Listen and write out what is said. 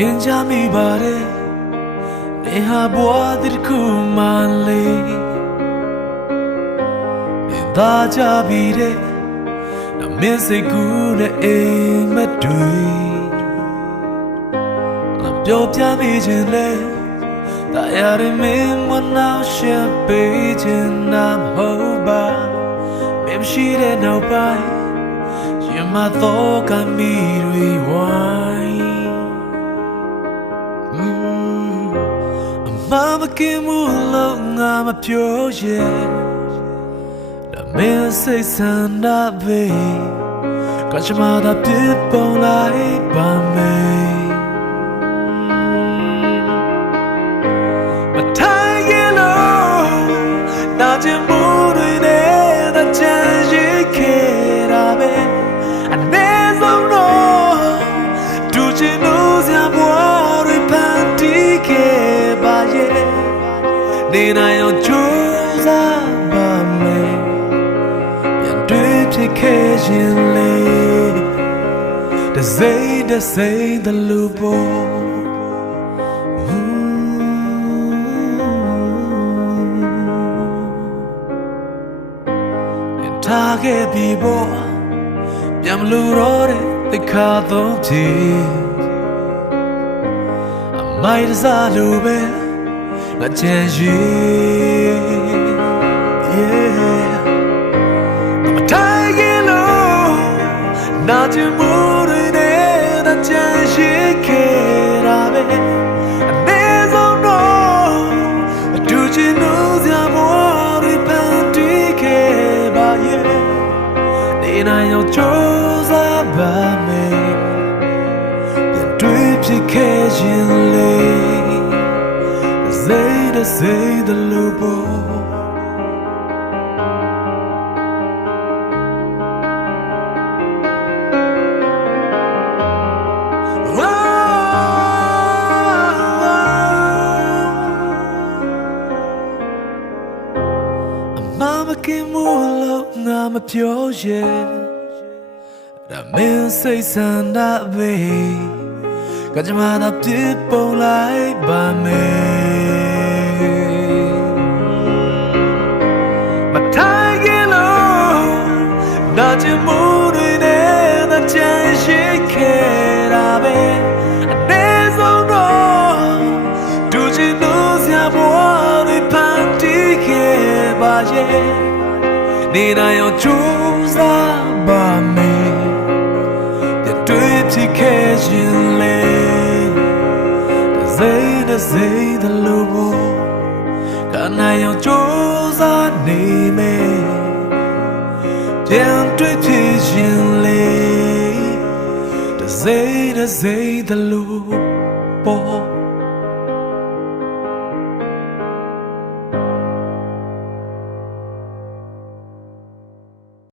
နင်ကြမိပါတယ်နေဟာဘွားတစ်ခုမှလေးနေသားကြပြီတဲ့နမင်းစိတ်ကူးနဲ့အိမ်မတွေ့အပြောပြမိခြင်းလဲတာယာရမင်းမနာရှက်ပေးခြင်းနာမဟုတ်ပါမင်းရှိတဲ့နောက်ပိုင်း You my thought can be rewind mm Mama came along I'm a pure yeah The man say son of me Got your mother people like by me But time yellow Not your mood in နေနိုင်အောင်ကြိုးစားပါမယ်ပြန်တွေ့ဖြစ်ခဲ့ရင်လေတစိမ့်တစိမ့်တလူပေါ်ထားခဲ့ပြီပေါ့ပြန်မလို့တော့တဲ့တိခါသုံးဖြေအမိုက်တစားလိုပဲ ငါချင်ရှိ yeah အမထိုင်ရင်လို့နာချင်မှုတွေနဲ့တချင်ရှိခဲ့တာပဲအနေဆုံးတော့အတူချင်လို့စရာဘဝတွေပန်းတီးခဲ့ပါရဲ့နေနိုင်အောင်ကြိုးစားပါမယ်ပြန်တွေ့ဖြစ်ခဲ့ရင်လေ စိတ်တစိတ်တလို့ပေါ်အမမကင်မို့လို့ငါမပြောရဲ့ဒါမင်းစိတ် ချင်မှုတွေနဲ့တချင်ရှိခဲ့တာပဲအနေဆုံးတော့ဒူချင်လို့စရာဘဝတွေဖန်တီးခဲ့ပါရဲ့နေနိုင်အောင်ကြိုးစားပါမယ်ပြတွေ့ဖြစ်ခဲ့ရင်လေတစ်စိမ့်တစ်စိမ့်တလို့ဘောကနိုင်အောင်ကြိုးစား စ်စိမ့်တစ်စိမ့်တလို့ဘော